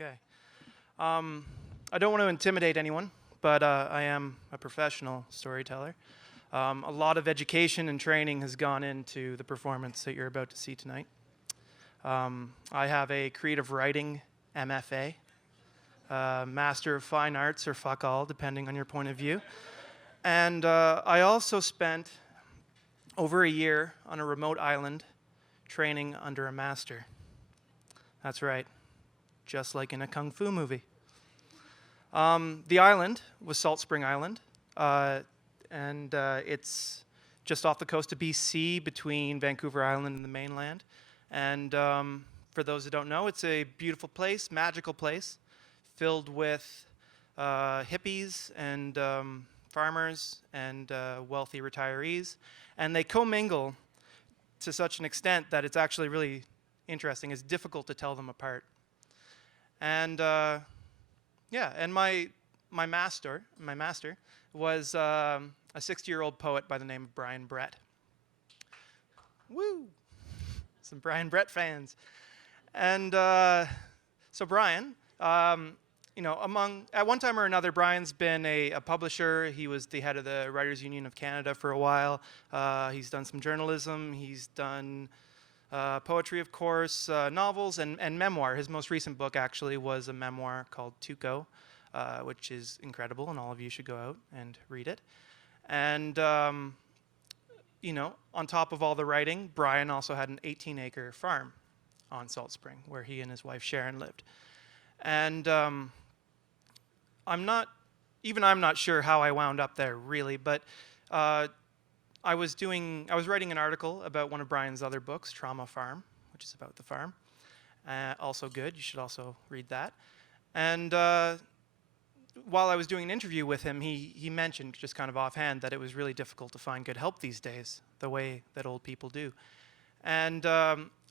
Okay. I don't want to intimidate anyone, but I am a professional storyteller. A lot of education and training has gone into the performance that you're about to see tonight. I have a creative writing MFA, Master of Fine Arts, or fuck all, depending on your point of view. And I also spent over a year on a remote island training under a master. That's right, just like in a kung fu movie. The island was Salt Spring Island, and it's just off the coast of BC between Vancouver Island and the mainland. And for those that don't know, it's a beautiful place, magical place, filled with hippies and farmers and wealthy retirees. And they commingle to such an extent that it's actually really interesting. It's difficult to tell them apart. And yeah, and my master was a 60-year-old poet by the name of Brian Brett. Woo! Some Brian Brett fans. And so Brian, at one time or another, Brian's been a publisher. He was the head of the Writers Union of Canada for a while. He's done some journalism. He's done poetry, of course, novels, and memoir. His most recent book, actually, was a memoir called Tuco, which is incredible, and all of you should go out and read it. And, on top of all the writing, Brian also had an 18-acre farm on Salt Spring, where he and his wife Sharon lived. And I'm not sure how I wound up there, really, but I was writing an article about one of Brian's other books, Trauma Farm, which is about the farm. Also good. You should also read that. And while I was doing an interview with him, he mentioned, just kind of offhand, that it was really difficult to find good help these days, the way that old people do. And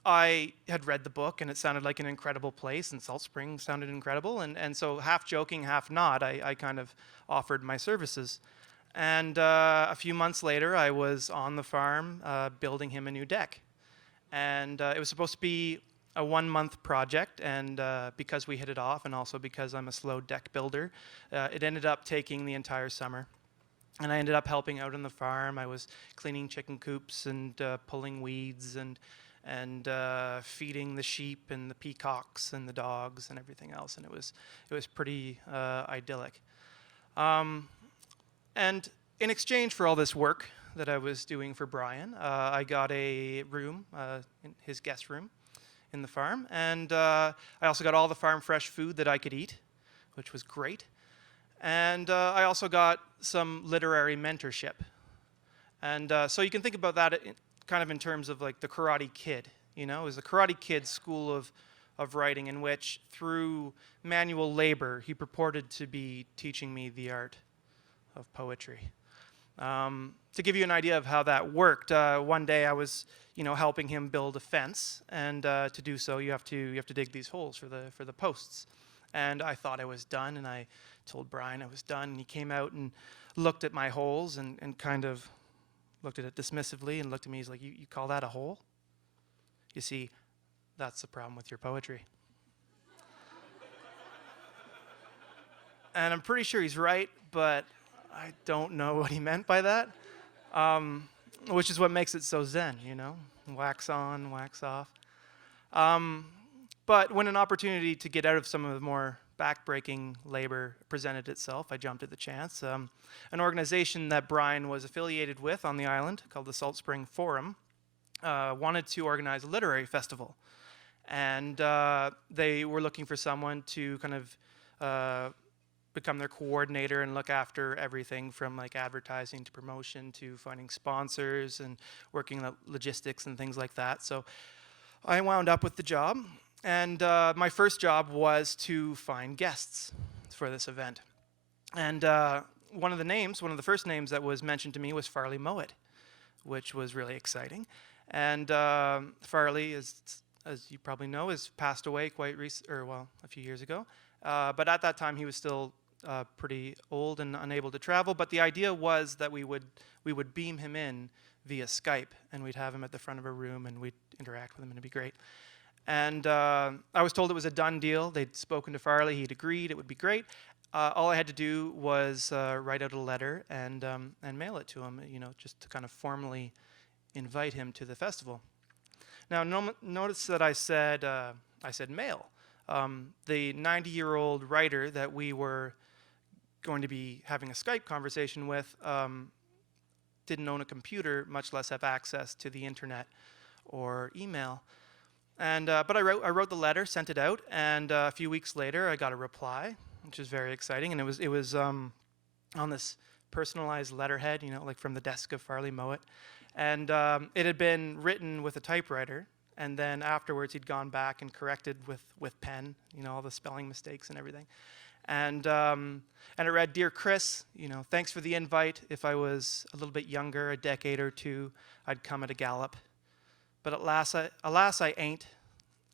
I had read the book, and it sounded like an incredible place, and Salt Spring sounded incredible. And so half joking, half not, I kind of offered my services. And a few months later, I was on the farm building him a new deck. And it was supposed to be a 1-month project, and because we hit it off, and also because I'm a slow deck builder, it ended up taking the entire summer. And I ended up helping out on the farm. I was cleaning chicken coops and pulling weeds and feeding the sheep and the peacocks and the dogs and everything else. And it was pretty idyllic. And in exchange for all this work that I was doing for Brian, I got a room, in his guest room in the farm. And I also got all the farm fresh food that I could eat, which was great. And I also got some literary mentorship. And so you can think about that kind of in terms of like the Karate Kid. It was the Karate Kid school of writing, in which through manual labor, he purported to be teaching me the art of poetry. To give you an idea of how that worked, one day I was, helping him build a fence, and to do so, you have to dig these holes for the posts. And I thought I was done, and I told Brian I was done, and he came out and looked at my holes and kind of looked at it dismissively and looked at me. He's like, "You call that a hole? You see, that's the problem with your poetry." And I'm pretty sure he's right, but I don't know what he meant by that, which is what makes it so zen, wax on, wax off. But when an opportunity to get out of some of the more backbreaking labor presented itself, I jumped at the chance. An organization that Brian was affiliated with on the island, called the Salt Spring Forum, wanted to organize a literary festival. And they were looking for someone to kind of become their coordinator and look after everything from like advertising to promotion to finding sponsors and working logistics and things like that. So I wound up with the job, and my first job was to find guests for this event. And one of the first names that was mentioned to me was Farley Mowat, which was really exciting. And Farley, as you probably know, has passed away a few years ago. But at that time, he was still pretty old and unable to travel. But the idea was that we would beam him in via Skype, and we'd have him at the front of a room, and we'd interact with him, and it'd be great. And I was told it was a done deal. They'd spoken to Farley. He'd agreed. It would be great. All I had to do was write out a letter and mail it to him, just to kind of formally invite him to the festival. Now, notice that I said mail. The 90-year-old writer that we were going to be having a Skype conversation with didn't own a computer, much less have access to the internet or email. And but I wrote the letter, sent it out, and a few weeks later I got a reply, which was very exciting. And it was on this personalized letterhead, like from the desk of Farley Mowat, and it had been written with a typewriter. And then afterwards, he'd gone back and corrected with pen, all the spelling mistakes and everything. And it read, "Dear Chris, thanks for the invite. If I was a little bit younger, a decade or two, I'd come at a gallop. But alas, I ain't,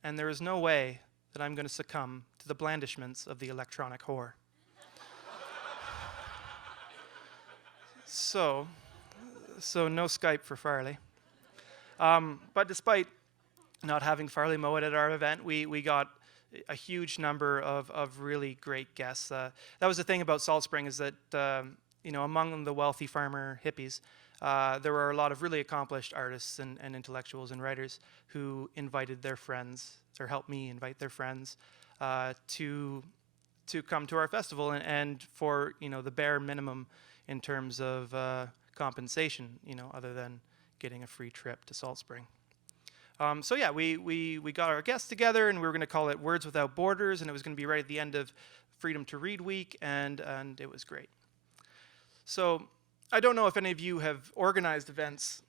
and there is no way that I'm going to succumb to the blandishments of the electronic whore." So no Skype for Farley. But despite not having Farley Mowat at our event, we got a huge number of really great guests. That was the thing about Salt Spring, is that among the wealthy farmer hippies, there were a lot of really accomplished artists and intellectuals and writers who invited their friends, or helped me invite their friends, to come to our festival, and for the bare minimum in terms of compensation, other than getting a free trip to Salt Spring. So yeah, we got our guests together, and we were going to call it Words Without Borders, and it was going to be right at the end of Freedom to Read Week, and it was great. So I don't know if any of you have organized events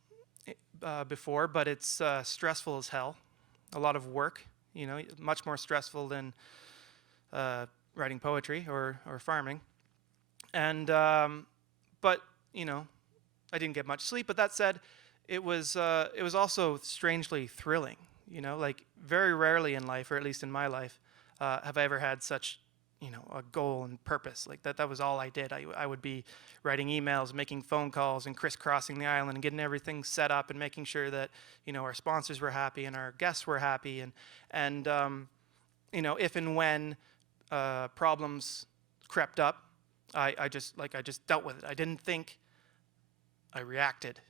before, but it's stressful as hell. A lot of work, much more stressful than writing poetry or farming. And but I didn't get much sleep. But that said, it was also strangely thrilling. Like very rarely in life, or at least in my life, have I ever had such a goal and purpose. Like that was all I did. I would be writing emails, making phone calls, and crisscrossing the island and getting everything set up and making sure that our sponsors were happy and our guests were happy, and if and when problems crept up, I just dealt with it. I didn't think, I reacted,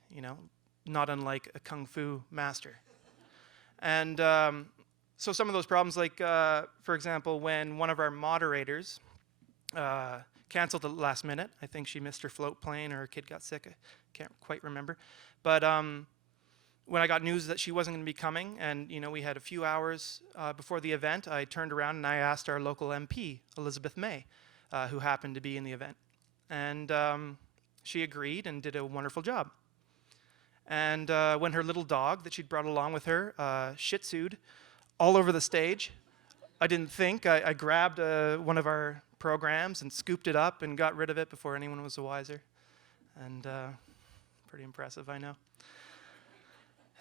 not unlike a kung fu master. And so some of those problems, like, for example, when one of our moderators canceled at the last minute. I think she missed her float plane, or her kid got sick. I can't quite remember. But when I got news that she wasn't going to be coming, and we had a few hours before the event, I turned around and I asked our local MP, Elizabeth May, who happened to be in the event. And she agreed and did a wonderful job. And when her little dog that she'd brought along with her shih tzu'd all over the stage, I didn't think. I grabbed one of our programs and scooped it up and got rid of it before anyone was the wiser. And pretty impressive, I know.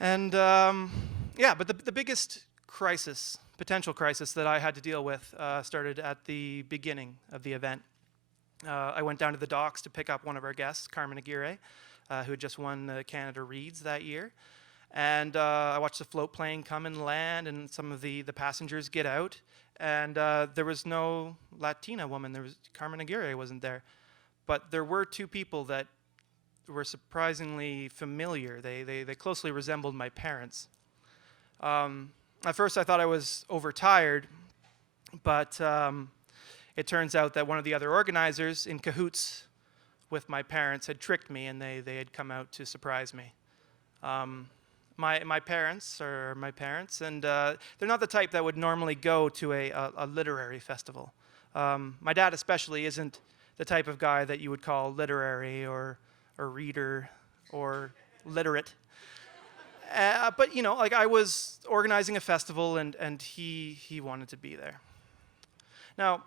And yeah, but the biggest crisis, potential crisis that I had to deal with started at the beginning of the event. I went down to the docks to pick up one of our guests, Carmen Aguirre, who had just won the Canada Reads that year. And I watched the float plane come and land, and some of the passengers get out. And there was no Latina woman. Carmen Aguirre wasn't there. But there were two people that were surprisingly familiar. They closely resembled my parents. At first I thought I was overtired, but it turns out that one of the other organizers, in cahoots with my parents, had tricked me, and they had come out to surprise me. My parents are my parents, and they're not the type that would normally go to a literary festival. My dad especially isn't the type of guy that you would call literary or reader or literate. But like, I was organizing a festival, and he wanted to be there. Now,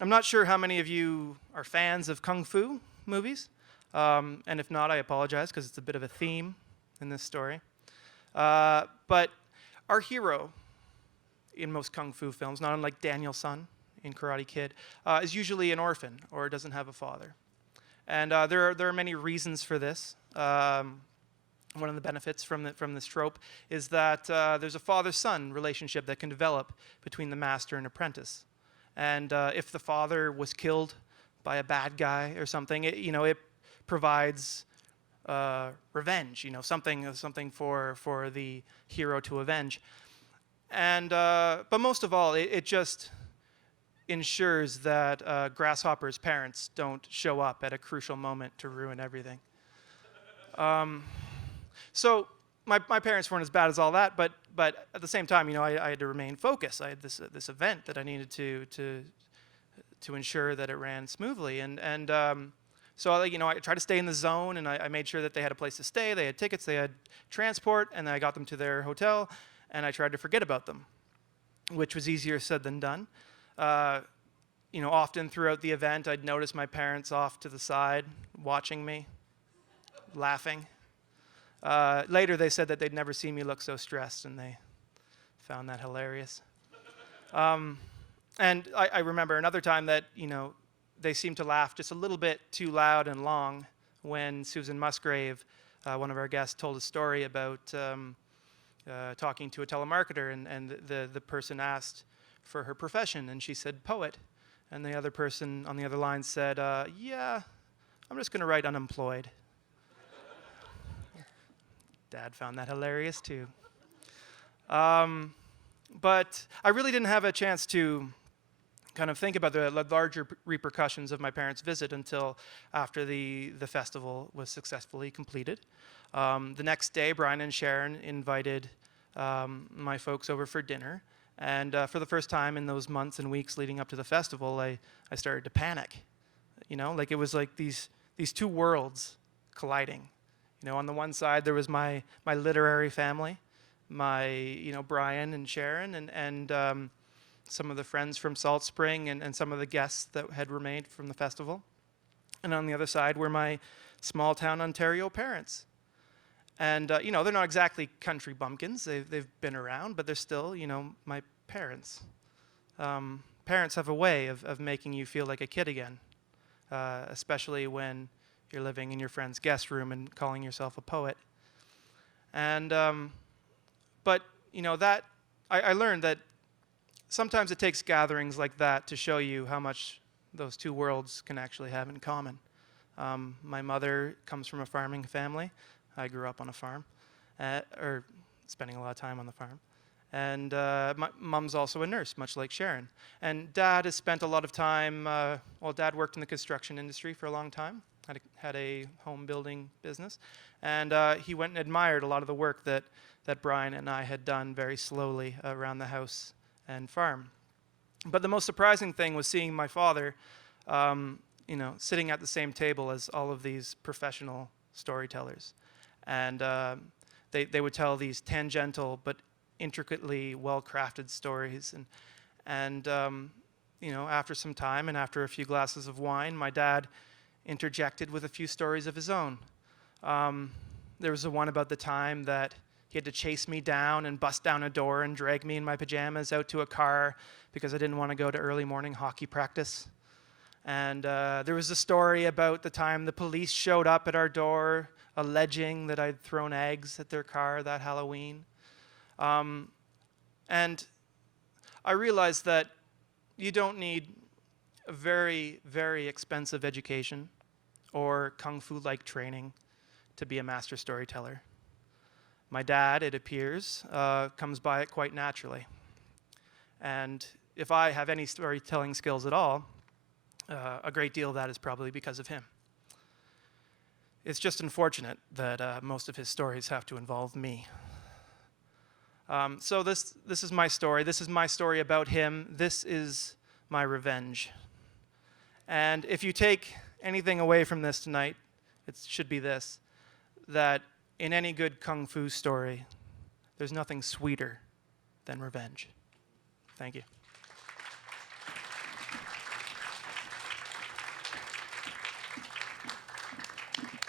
I'm not sure how many of you are fans of kung fu movies, and if not, I apologize, because it's a bit of a theme in this story. But our hero in most kung fu films, not unlike Daniel San in Karate Kid, is usually an orphan or doesn't have a father. And there are many reasons for this. one of the benefits from this trope is that there's a father-son relationship that can develop between the master and apprentice. And if the father was killed by a bad guy or something, it provides revenge. Something for the hero to avenge. And but most of all, it just ensures that Grasshopper's parents don't show up at a crucial moment to ruin everything. So my parents weren't as bad as all that, but at the same time, I had to remain focused. I had this event that I needed to ensure that it ran smoothly, and so I tried to stay in the zone, and I made sure that they had a place to stay, they had tickets, they had transport, and then I got them to their hotel, and I tried to forget about them, which was easier said than done. Often throughout the event, I'd notice my parents off to the side, watching me, laughing. Later, they said that they'd never seen me look so stressed, and they found that hilarious. And I remember another time that, they seemed to laugh just a little bit too loud and long when Susan Musgrave, one of our guests, told a story about talking to a telemarketer, and the person asked for her profession, and she said poet. And the other person on the other line said, yeah, I'm just going to write unemployed. Dad found that hilarious too. But I really didn't have a chance to kind of think about the larger repercussions of my parents' visit until after the festival was successfully completed. The next day, Brian and Sharon invited my folks over for dinner. And for the first time in those months and weeks leading up to the festival, I started to panic. It was like these two worlds colliding. On the one side, there was my literary family, Brian and Sharon, and some of the friends from Salt Spring, and some of the guests that had remained from the festival. And on the other side were my small-town Ontario parents. And, they're not exactly country bumpkins. They've been around, but they're still, my parents. Parents have a way of making you feel like a kid again, especially when you're living in your friend's guest room and calling yourself a poet. And, but, that I learned that sometimes it takes gatherings like that to show you how much those two worlds can actually have in common. My mother comes from a farming family. I grew up on a farm, or spending a lot of time on the farm. And my mom's also a nurse, much like Sharon. And Dad has spent a lot of time, Dad worked in the construction industry for a long time, had a home building business. And he went and admired a lot of the work that Brian and I had done very slowly around the house and farm. But the most surprising thing was seeing my father, sitting at the same table as all of these professional storytellers. And they would tell these tangential but intricately well-crafted stories. And after some time and after a few glasses of wine, my dad interjected with a few stories of his own. There was the one about the time that he had to chase me down and bust down a door and drag me in my pajamas out to a car because I didn't want to go to early morning hockey practice. And there was a story about the time the police showed up at our door alleging that I'd thrown eggs at their car that Halloween. And I realized that you don't need a very, very expensive education or kung fu-like training to be a master storyteller. My dad, it appears, comes by it quite naturally. And if I have any storytelling skills at all, a great deal of that is probably because of him. It's just unfortunate that most of his stories have to involve me. So this is my story. This is my story about him. This is my revenge. And if you take anything away from this tonight, it should be this, that in any good kung fu story, there's nothing sweeter than revenge. Thank you.